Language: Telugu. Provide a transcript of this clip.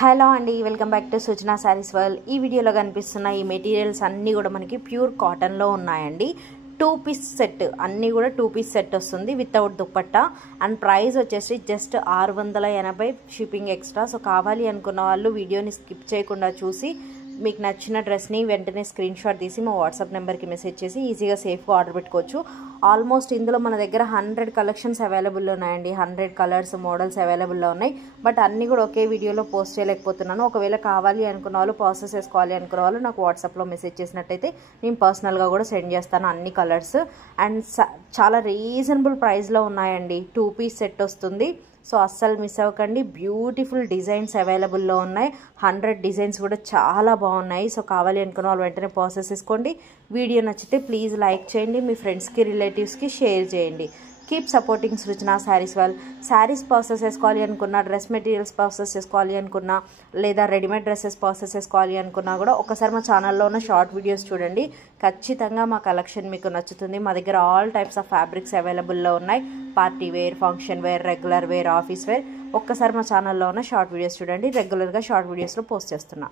హలో అండి, welcome back to Sujana saris world. ఈ వీడియోలో కనిపిస్తున్న ఈ మెటీరియల్స్ అన్నీ కూడా మనకి ప్యూర్ కాటన్లో ఉన్నాయండి. 2 పీస్ సెట్ అన్నీ కూడా 2 పీస్ సెట్ వస్తుంది వితౌట్ దుపట్టా. అండ్ ప్రైస్ వచ్చేసి జస్ట్ 680 షిప్పింగ్ ఎక్స్ట్రా. సో కావాలి అనుకున్న వాళ్ళు వీడియోని స్కిప్ చేయకుండా చూసి మీకు నచ్చిన డ్రెస్ని వెంటనే స్క్రీన్ షాట్ తీసి మా వాట్సాప్ నెంబర్కి మెసేజ్ చేసి ఈజీగా సేఫ్గా ఆర్డర్ పెట్టుకోవచ్చు. ఆల్మోస్ట్ ఇందులో మన దగ్గర 100 కలెక్షన్స్ అవైలబుల్లో ఉన్నాయండి. 100 కలర్స్ మోడల్స్ అవైలబుల్లో ఉన్నాయి. బట్ అన్నీ కూడా ఒకే వీడియోలో పోస్ట్ చేయలేకపోతున్నాను. ఒకవేళ కావాలి అనుకున్న వాళ్ళు, ప్రాసెస్ చేసుకోవాలి అనుకున్న వాళ్ళు నాకు వాట్సాప్లో మెసేజ్ చేసినట్టయితే నేను పర్సనల్గా కూడా సెండ్ చేస్తాను అన్ని కలర్స్. అండ్ చాలా రీజనబుల్ ప్రైస్లో ఉన్నాయండి. 2 పీస్ సెట్ వస్తుంది. సో అస్సలు మిస్ అవ్వకండి. బ్యూటిఫుల్ డిజైన్స్ అవైలబుల్లో ఉన్నాయి. 100 డిజైన్స్ కూడా చాలా బాగున్నాయి. సో కావాలి అనుకున్న వాళ్ళు వెంటనే ప్రాసెస్ చేసుకోండి. వీడియో నచ్చితే ప్లీజ్ లైక్ చేయండి, మీ ఫ్రెండ్స్కి రిలేటివ్స్కి షేర్ చేయండి. కీప్ సపోర్టింగ్ సృజనా శారీస్ వాళ్ళు. శారీస్ ప్రాసెస్ చేసుకోవాలి అనుకున్నా, డ్రెస్ మెటీరియల్స్ ప్రాసెస్ చేసుకోవాలి అనుకున్నా, లేదా రెడీమేడ్ డ్రెస్సెస్ ప్రాసెస్ చేసుకోవాలి అనుకున్నా కూడా ఒకసారి మా ఛానల్లో ఉన్న షార్ట్ వీడియోస్ చూడండి. ఖచ్చితంగా మా కలెక్షన్ మీకు నచ్చుతుంది. మా దగ్గర ఆల్ టైప్స్ ఆఫ్ ఫ్యాబ్రిక్స్ అవైలబుల్లో ఉన్నాయి. Party wear, function wear, regular wear, office wear. ఒక్కసారి మా ఛానల్లో ఉన్న షార్ట్ వీడియోస్ చూడండి. రెగ్యులర్గా షార్ట్ వీడియోస్లో పోస్ట్ చేస్తున్నా.